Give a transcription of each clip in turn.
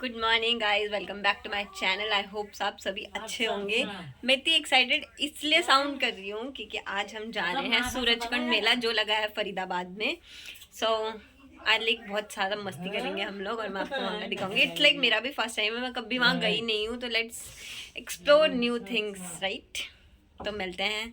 Good morning guys, welcome back to my channel. I hope आप सभी अच्छे होंगे। मैं इतनी एक्साइटेड इसलिए साउंड कर रही हूँ क्योंकि आज हम जा रहे हैं सूरजकुंड मेला जो लगा है फरीदाबाद में। सो आज लाइक बहुत सारा मस्ती करेंगे हम लोग और मैं आपको वहाँ का दिखाऊंगी। इट्स लाइक मेरा भी फर्स्ट टाइम है, मैं कभी वहाँ गई नहीं हूँ, तो let's explore new things right. तो मिलते हैं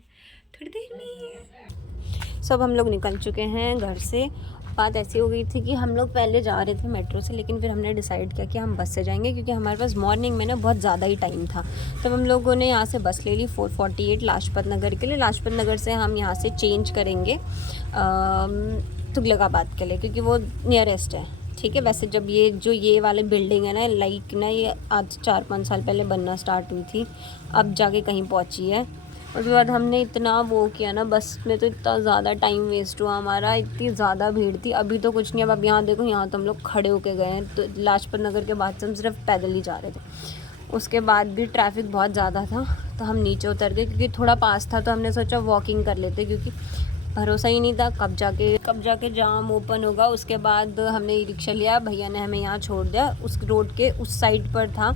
थोड़ी देर में। सब हम लोग निकल चुके हैं घर से। बात ऐसी हो गई थी कि हम लोग पहले जा रहे थे मेट्रो से, लेकिन फिर हमने डिसाइड किया कि हम बस से जाएंगे क्योंकि हमारे पास मॉर्निंग में ना बहुत ज़्यादा ही टाइम था। तब हम लोगों ने यहाँ से बस ले ली 448 लाजपत नगर के लिए। लाजपत नगर से हम यहाँ से चेंज करेंगे तुगलकाबाद के लिए क्योंकि वो नियरेस्ट है। ठीक है, वैसे जब ये वाली बिल्डिंग है ना, लाइक ना ये आज 4-5 साल पहले बनना स्टार्ट हुई थी, अब जाके कहीं पहुँची है। उसके बाद हमने इतना वो किया ना, बस में तो इतना ज़्यादा टाइम वेस्ट हुआ हमारा, इतनी ज़्यादा भीड़ थी। अभी तो कुछ नहीं, अब यहाँ देखो, यहाँ तो हम लोग खड़े होके गए हैं। तो लाजपत नगर के बाद से हम सिर्फ पैदल ही जा रहे थे। उसके बाद भी ट्रैफिक बहुत ज़्यादा था तो हम नीचे उतर गए क्योंकि थोड़ा पास था, तो हमने सोचा वॉकिंग कर लेते क्योंकि भरोसा ही नहीं था कब जाके जाम ओपन होगा। उसके बाद हमने ई रिक्शा लिया, भैया ने हमें यहाँ छोड़ दिया, उस रोड के उस साइड पर था।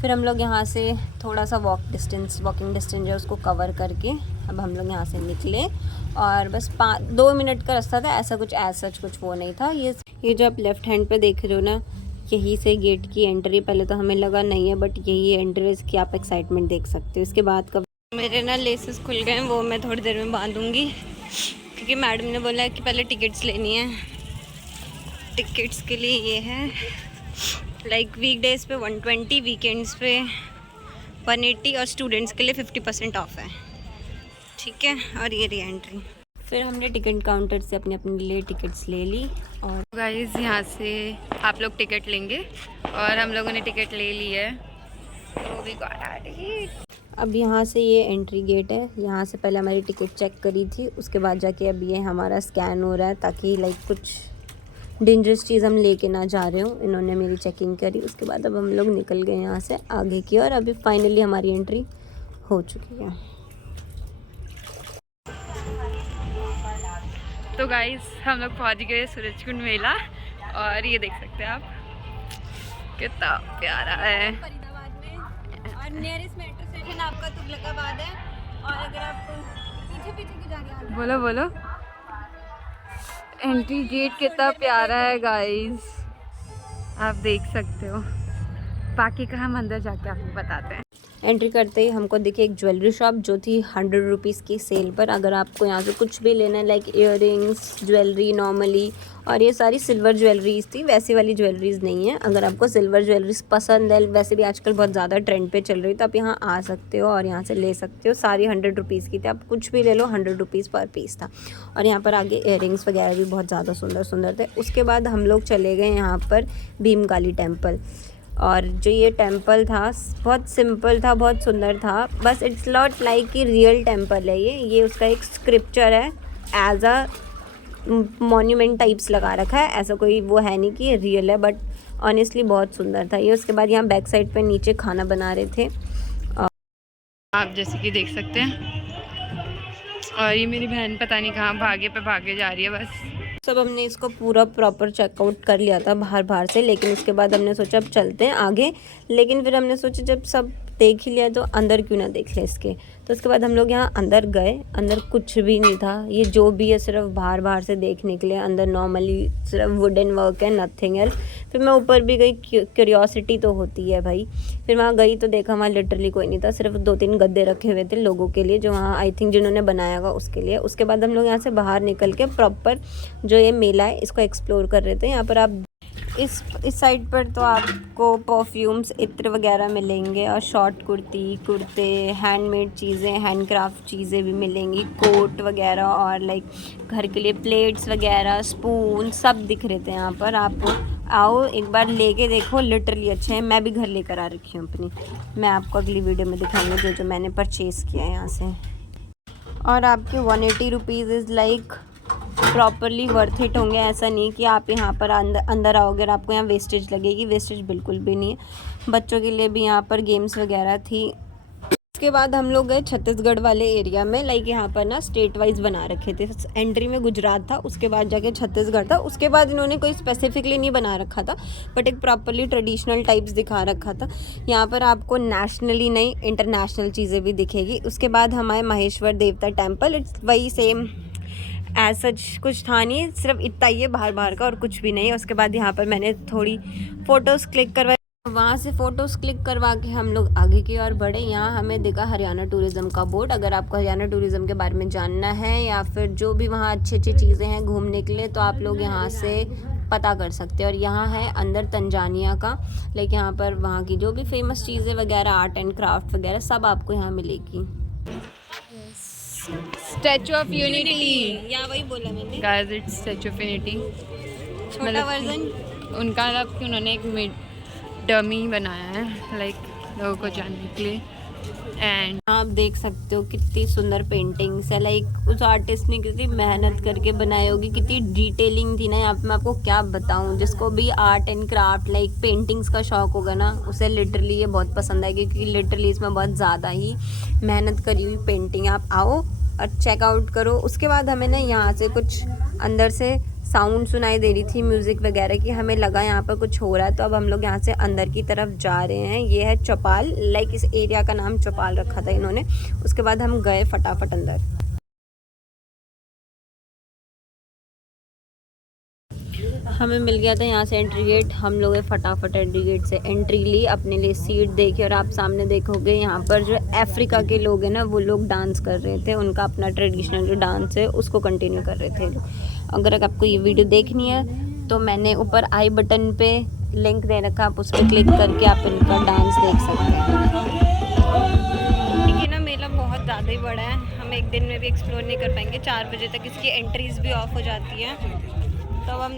फिर हम लोग यहाँ से थोड़ा सा वॉकिंग डिस्टेंस है उसको कवर करके अब हम लोग यहाँ से निकले और बस 2 मिनट का रास्ता था। ऐसा कुछ वो नहीं था। ये जो आप लेफ़्ट हैंड पे देख रहे हो ना, यहीं से गेट की एंट्री, पहले तो हमें लगा नहीं है बट यही एंट्री, इसकी आप एक्साइटमेंट देख सकते हो। इसके बाद कब मेरे ना लेसेस खुल गए हैं, वो मैं थोड़ी देर में बांधूँगी क्योंकि मैडम ने बोला है कि पहले टिकट्स लेनी है। टिकट्स के लिए ये है लाइक वीकडेज़ पे 120, वीकेंड्स पे 180 और स्टूडेंट्स के लिए 50% ऑफ है। ठीक है, और ये री एंट्री। फिर हमने टिकट काउंटर से अपने लिए टिकट्स ले ली और गाइस यहाँ से आप लोग टिकट लेंगे और हम लोगों ने टिकट ले ली है। तो वी गॉट आवर टिकट। अब यहाँ से ये एंट्री गेट है, यहाँ से पहले हमारी टिकट चेक करी थी, उसके बाद जाके अब ये हमारा स्कैन हो रहा है ताकि लाइक कुछ डेंजरस चीज़ हम लेके ना जा रहे हो। इन्होंने मेरी चेकिंग करी, उसके बाद अब हम लोग निकल गए यहाँ से आगे की और अभी फाइनली हमारी एंट्री हो चुकी है। तो गाइस हम लोग पहुँच गए सूरजकुंड मेला और ये देख सकते हैं आप कितना प्यारा है। फरीदाबाद में और नियरेस्ट मेट्रो स्टेशन आपका तुगलकाबाद है। और अगर आप पीछे की जा रही हैं, बोलो एंट्री गेट कितना प्यारा है गाइस, आप देख सकते हो। बाकी का हम अंदर जाके आपको बताते हैं। एंट्री करते ही हमको दिखे एक ज्वेलरी शॉप जो थी 100 रुपीज़ की सेल पर। अगर आपको यहाँ से कुछ भी लेना है लाइक इयररिंग्स, ज्वेलरी नॉर्मली, और ये सारी सिल्वर ज्वेलरीज थी, वैसी वाली ज्वेलरीज नहीं है। अगर आपको सिल्वर ज्वेलरीज पसंद है, वैसे भी आजकल बहुत ज़्यादा ट्रेंड पे चल रही है, तो आप यहाँ आ सकते हो और यहाँ से ले सकते हो। सारी 100 रुपीज़ की थी, आप कुछ भी ले लो, 100 रुपीज़ पर पीस था। और यहाँ पर आगे इयररिंग्स वगैरह भी बहुत ज़्यादा सुंदर थे। उसके बाद हम लोग चले गए यहाँ पर भीमकाली टेम्पल। और जो ये टेम्पल था बहुत सिंपल था, बहुत सुंदर था। बस इट्स नॉट लाइक कि रियल टेम्पल है ये उसका एक स्क्रिप्चर है, एज अ मॉन्यूमेंट टाइप्स लगा रखा है। ऐसा कोई वो है नहीं कि ये रियल है, बट ऑनेस्टली बहुत सुंदर था ये। उसके बाद यहाँ बैक साइड पे नीचे खाना बना रहे थे और आप जैसे कि देख सकते हैं। और ये मेरी बहन पता नहीं कहाँ भागे जा रही है। बस सब हमने इसको पूरा प्रॉपर चेकआउट कर लिया था बाहर से, लेकिन उसके बाद हमने सोचा अब चलते हैं आगे। लेकिन फिर हमने सोचा जब सब देख ही लिया तो अंदर क्यों ना देख ले इसके। तो उसके बाद हम लोग यहाँ अंदर गए, अंदर कुछ भी नहीं था। ये जो भी है सिर्फ बाहर से देखने के लिए, अंदर नॉर्मली सिर्फ वुडन वर्क है, नथिंग एल्स। फिर मैं ऊपर भी गई, क्यूरियोसिटी तो होती है भाई। फिर वहाँ गई तो देखा वहाँ लिटरली कोई नहीं था, सिर्फ 2-3 गद्दे रखे हुए थे लोगों के लिए, जो वहाँ आई थिंक जिन्होंने बनाया होगा उसके लिए। उसके बाद हम लोग यहाँ से बाहर निकल के प्रॉपर जो ये मेला है इसको एक्सप्लोर कर रहे थे। यहाँ पर आप इस साइड पर तो आपको परफ्यूम्स, इत्र वगैरह मिलेंगे और शॉर्ट कुर्ते, हैंडमेड चीज़ें, हैंडक्राफ्ट चीज़ें भी मिलेंगी, कोट वगैरह और लाइक घर के लिए प्लेट्स वगैरह, स्पून, सब दिख रहे थे यहाँ पर। आप आओ एक बार लेके देखो, लिटरली अच्छे हैं। मैं भी घर लेकर आ रखी हूँ अपनी, मैं आपको अगली वीडियो में दिखाऊंगी जो मैंने परचेज़ किया है यहाँ से। और आपके 180 rupees is like properly worth it होंगे। ऐसा नहीं कि आप यहाँ पर अंदर आओगे और आपको यहाँ वेस्टेज लगेगी, वेस्टेज बिल्कुल भी नहीं है। बच्चों के लिए भी यहाँ पर गेम्स वगैरह थी। उसके उसके बाद हम लोग गए छत्तीसगढ़ वाले एरिया में। लाइक यहाँ पर ना स्टेट वाइज बना रखे थे। एंट्री में गुजरात था, उसके बाद जाके छत्तीसगढ़ था, उसके बाद इन्होंने कोई स्पेसिफिकली नहीं बना रखा था, बट एक प्रॉपरली ट्रेडिशनल टाइप्स दिखा रखा था। यहाँ पर आपको नेशनली नहीं इंटरनेशनल चीज़ें भी दिखेगी। उसके बाद हमारे महेश्वर देवता टेम्पल, इट्स वही सेम एज सच, कुछ था नहीं, सिर्फ इतना ही है बाहर बाहर का और कुछ भी नहीं है। उसके बाद यहाँ पर मैंने थोड़ी फ़ोटोज़ क्लिक करवाई, वहाँ से फ़ोटोज़ क्लिक करवा के हम लोग आगे की ओर बढ़े। यहाँ हमें दिखा हरियाणा टूरिज़्म का बोर्ड। अगर आपको हरियाणा टूरिज़्म के बारे में जानना है या फिर जो भी वहाँ अच्छी अच्छी चीज़ें हैं घूमने के लिए, तो आप लोग यहाँ से पता कर सकते हैं। और यहाँ है अंदर तंजानिया का, लाइक यहाँ पर वहाँ की जो भी फेमस चीज़ें वगैरह, आर्ट एंड क्राफ्ट वगैरह सब आपको यहाँ मिलेगी। स्टैचू ऑफ यूनिटी, यहाँ वही बोला मैंने, guys it's statue of unity, छोटा वर्जन उनका मतलब कि उन्होंने एक डमी बनाया है लाइक लोगों को जानने के लिए। एंड आप देख सकते हो कितनी सुंदर पेंटिंग्स है। लाइक उस आर्टिस्ट ने कितनी मेहनत करके बनाई होगी, कितनी डिटेलिंग थी ना यहाँ पे, मैं आपको क्या बताऊँ। जिसको भी art and craft like paintings का शौक होगा ना, उसे लिटरली ये बहुत पसंद आएगी, क्योंकि लिटरली इसमें बहुत ज़्यादा ही मेहनत करी हुई पेंटिंग। आप आओ और चेकआउट करो। उसके बाद हमें ना यहाँ से कुछ अंदर से साउंड सुनाई दे रही थी म्यूज़िक वगैरह की, हमें लगा यहाँ पर कुछ हो रहा है, तो अब हम लोग यहाँ से अंदर की तरफ जा रहे हैं। ये है चौपाल, लाइक इस एरिया का नाम चौपाल रखा था इन्होंने। उसके बाद हम गए फटाफट अंदर। हमें मिल गया था यहाँ से एंट्री गेट, हम लोग फटाफट एंट्री गेट से एंट्री ली, अपने लिए सीट देखी, और आप सामने देखोगे यहाँ पर जो अफ्रीका के लोग हैं ना, वो लोग डांस कर रहे थे। उनका अपना ट्रेडिशनल जो डांस है उसको कंटिन्यू कर रहे थे लोग। अगर आपको ये वीडियो देखनी है तो मैंने ऊपर आई बटन पे लिंक दे रखा, आप उस पर क्लिक करके आप इनका डांस देख सकते हैं। देखिए ना, मेला बहुत ज़्यादा ही बड़ा है, हम एक दिन में भी एक्सप्लोर नहीं कर पाएंगे। 4 बजे तक इसकी एंट्रीज भी ऑफ हो जाती है। तो अब हम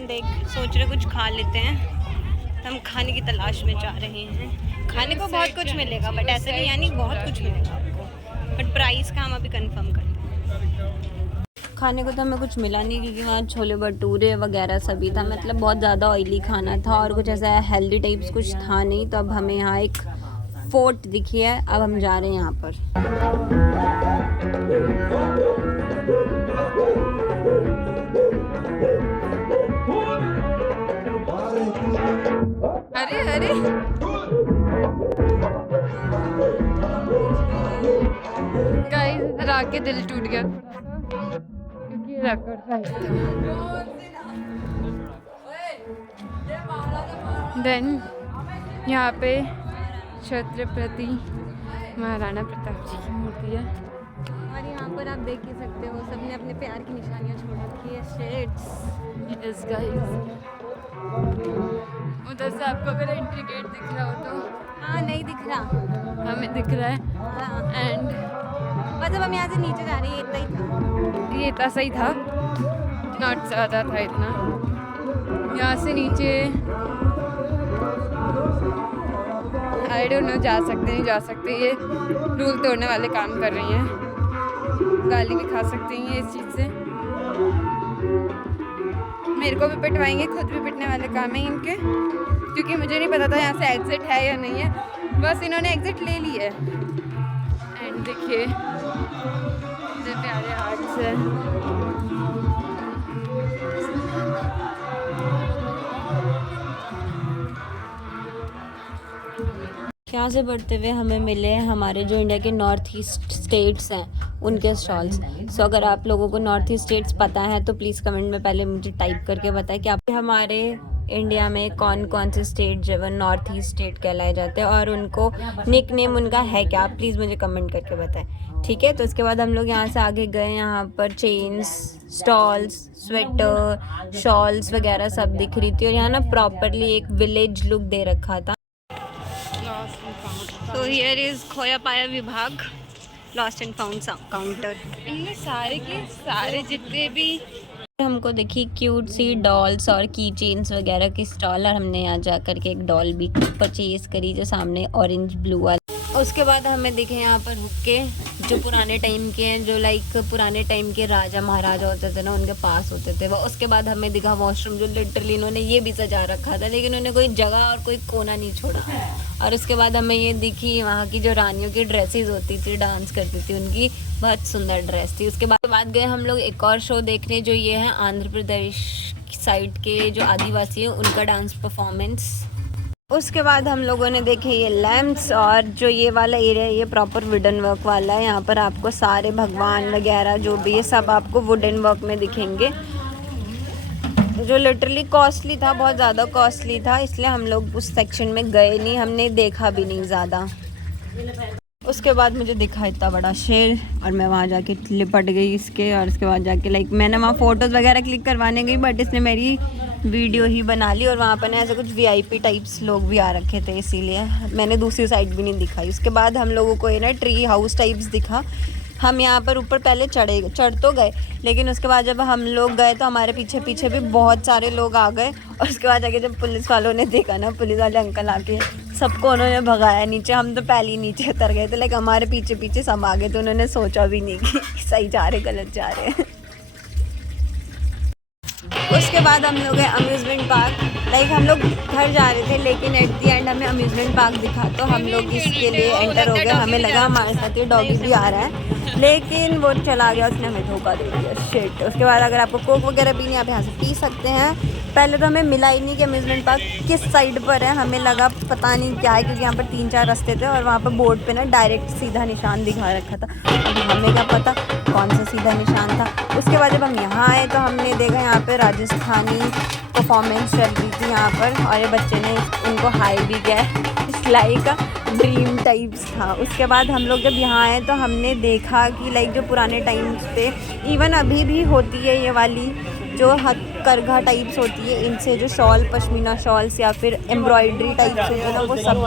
सोच रहे कुछ खा लेते हैं, तो हम खाने की तलाश में जा रहे हैं। खाने को बहुत कुछ मिलेगा, बट ऐसा नहीं यानी बहुत कुछ मिलेगा आपको, बट प्राइस का हम अभी कंफर्म करते हैं। खाने को तो हमें कुछ मिला नहीं, क्योंकि वहाँ छोले भटूरे वगैरह सभी था, मतलब बहुत ज़्यादा ऑयली खाना था और कुछ ऐसा हेल्दी टाइप्स कुछ था नहीं। तो अब हमें यहाँ एक फोर्ट दिखी है, अब हम जा रहे हैं यहाँ पर। अरे अरे गाइस, इधर आके दिल टूट गया क्योंकि देन यहाँ पे छत्रपति महाराणा प्रताप जी की मूर्ति है, और यहाँ पर आप देख ही सकते हो सबने अपने प्यार की निशानियाँ छोड़ रखी है। शेड्स गाइस, उधर से आपको अगर एंट्री गेट दिख रहा हो तो, हाँ नहीं दिख रहा, हमें दिख रहा है। हाँ। एंड बस अब हम यहाँ से नीचे जा रहे हैं, इतना ही था। ये इतना सही था, नॉट ज़्यादा था इतना। यहाँ से नीचे आई डोंट नो जा सकते नहीं जा सकते, ये रूल तोड़ने वाले काम कर रही हैं, गाली भी खा सकती हैं ये इस चीज़ से। मेरे को भी पिटवाएंगे, खुद भी पिटने वाले काम है इनके, क्योंकि मुझे नहीं पता था यहाँ से एग्ज़िट है या नहीं है, बस इन्होंने एग्ज़िट ले ली है। एंड देखिए जो प्यारे आर्ट्स है, यहाँ से बढ़ते हुए हमें मिले हमारे जो इंडिया के नॉर्थ ईस्ट स्टेट्स हैं उनके स्टॉल्स। सो अगर आप लोगों को नॉर्थ ईस्ट स्टेट्स पता है तो प्लीज़ कमेंट में पहले मुझे टाइप करके बताएं कि आप हमारे इंडिया में कौन कौन से स्टेट जो है नॉर्थ ईस्ट स्टेट कहलाए जाते हैं, और उनको निक नेम उनका है क्या, आप प्लीज़ मुझे कमेंट करके बताएं, ठीक है। तो इसके बाद हम लोग यहाँ से आगे गए, यहाँ पर चेन्स, स्टॉल्स, स्वेटर, शॉल्स वगैरह सब दिख रही थी, और यहाँ ना प्रॉपरली एक विलेज लुक दे रखा था। तो हियर इज खोया पाया विभाग, लॉस्ट एंड फाउंड काउंटर। इनमें सारे के सारे जितने भी हमको देखी क्यूट सी डॉल्स और की चेन्स वगैरह की स्टॉल, और हमने यहाँ जा कर के एक डॉल भी परचेज करी जो सामने ऑरेंज ब्लू वाला। उसके बाद हमें दिखे यहाँ पर हुक्के जो पुराने टाइम के हैं, जो लाइक पुराने टाइम के राजा महाराजा होते थे ना, उनके पास होते थे वो। उसके बाद हमें दिखा वॉशरूम, जो लिटरली इन्होंने ये भी सजा रखा था, लेकिन उन्होंने कोई जगह और कोई कोना नहीं छोड़ा। और उसके बाद हमें ये दिखी वहाँ की जो रानियों की ड्रेसेस होती थी, डांस करती थी, उनकी बहुत सुंदर ड्रेस थी। उसके बाद गए हम लोग एक और शो देखने, जो ये है आंध्र प्रदेश साइड के जो आदिवासी हैं उनका डांस परफॉर्मेंस। उसके बाद हम लोगों ने देखे ये लैम्प्स, और जो ये वाला एरिया है ये प्रॉपर वुडन वर्क वाला है। यहाँ पर आपको सारे भगवान वगैरह जो भी है सब आपको वुडन वर्क में दिखेंगे, जो लिटरली कॉस्टली था, बहुत ज़्यादा कॉस्टली था, इसलिए हम लोग उस सेक्शन में गए नहीं, हमने देखा भी नहीं ज़्यादा। उसके बाद मुझे दिखा इतना बड़ा शेर और मैं वहाँ जाके लिपट गई इसके, और उसके बाद जाके लाइक मैंने वहाँ फ़ोटोज़ वगैरह क्लिक करवाने गई, बट इसने मेरी वीडियो ही बना ली। और वहाँ पर ना ऐसे कुछ VIP टाइप्स लोग भी आ रखे थे, इसीलिए मैंने दूसरी साइड भी नहीं दिखाई। उसके बाद हम लोगों को ये ना ट्री हाउस टाइप्स दिखा। हम यहाँ पर ऊपर पहले चढ़ तो गए, लेकिन उसके बाद जब हम लोग गए तो हमारे पीछे पीछे भी बहुत सारे लोग आ गए। और उसके बाद जाके जब पुलिस वालों ने देखा ना, पुलिस वाले अंकल आके सबको उन्होंने भगाया नीचे। हम तो पहले ही नीचे उतर गए थे, लाइक हमारे पीछे पीछे सब आ गए, तो उन्होंने सोचा भी नहीं कि सही जा रहे गलत जा रहे। उसके बाद हम लोग गए अम्यूज़मेंट पार्क। लाइक हम लोग घर जा रहे थे, लेकिन एट दी एंड हमें अम्यूज़मेंट पार्क दिखा, तो हम लोग इसके लिए एंटर हो गए। हमें लगा हमारे साथ ये डॉगी भी आ रहा है, लेकिन वो चला गया, उसने हमें धोखा दे दिया, शिट। उसके बाद अगर आपको कोक वगैरह पीनी है आप यहाँ से पी सकते हैं। पहले तो हमें मिला ही नहीं कि अम्यूज़मेंट पार्क किस साइड पर है, हमें लगा पता नहीं क्या है, क्योंकि यहाँ पर 3-4 रास्ते थे और वहाँ पर बोर्ड पे ना डायरेक्ट सीधा निशान दिखा रखा था, अभी हमें क्या पता कौन सा सीधा निशान था। उसके बाद जब हम यहाँ आए तो हमने देखा यहाँ पे राजस्थानी परफॉर्मेंस चल रही थी यहाँ पर, और ये बच्चे ने उनको हाई भी किया, सिलाई का ड्रीम टाइप्स था। उसके बाद हम लोग जब यहाँ आए तो हमने देखा कि लाइक जो पुराने टाइम्स पे, इवन अभी भी होती है ये वाली जो करघा टाइप्स होती है, इनसे जो शॉल, पश्मीना शॉल्स या फिर एम्ब्रॉयडरी टाइप्स होती है ना, वो सब।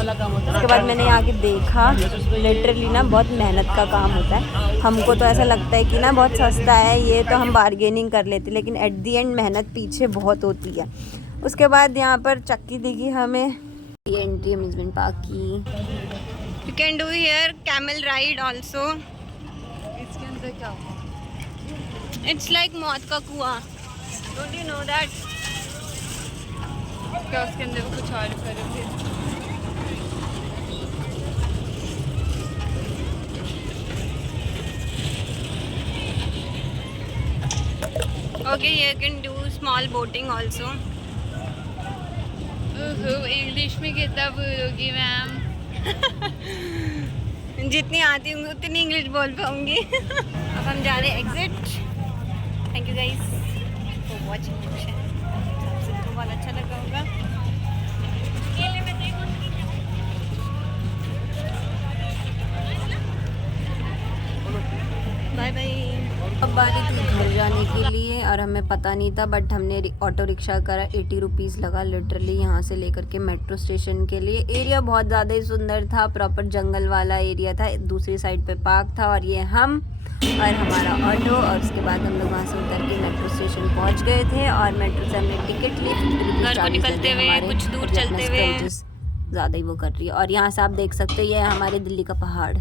उसके बाद मैंने यहाँ के देखा, लिटरली ना बहुत मेहनत का काम होता है। हमको तो ऐसा लगता है कि ना बहुत सस्ता है ये, तो हम बार्गेनिंग कर लेते, लेकिन एट दी एंड मेहनत पीछे बहुत होती है। उसके बाद यहाँ पर चक्की दिखी हमें, ये एंट्री अम्यूज़मेंट पार्क की। You can do here camel ride also. इसके अंदर क्या होगा? इट्स लाइक मौत का कुआं, डोंट यू नो दैट? क्या उसके अंदर कुछ और करोगे? Okay, you can do small boating also. English में कितना बोलोगी मैम? जितनी आती होंगी उतनी इंग्लिश बोल पाऊंगी। अब हम जा रहे हैं exit. Thank you guys for watching. सबको बहुत अच्छा लगा होगा। Bye bye. अब बारी थी घर जाने के लिए, और हमें पता नहीं था, बट हमने ऑटो रिक्शा करा, 80 रुपीज़ लगा लिटरली यहाँ से लेकर के मेट्रो स्टेशन के लिए। एरिया बहुत ज़्यादा ही सुंदर था, प्रॉपर जंगल वाला एरिया था, दूसरी साइड पे पार्क था, और ये हम और हमारा ऑटो। और उसके बाद हम लोग वहाँ से उतर के मेट्रो स्टेशन पहुँच गए थे, और मेट्रो से हमने टिकट ली। घर को निकलते हुए कुछ दूर चलते हुए ज़्यादा ही वो कर रही है। और यहाँ से आप देख सकते हो ये हमारे दिल्ली का पहाड़।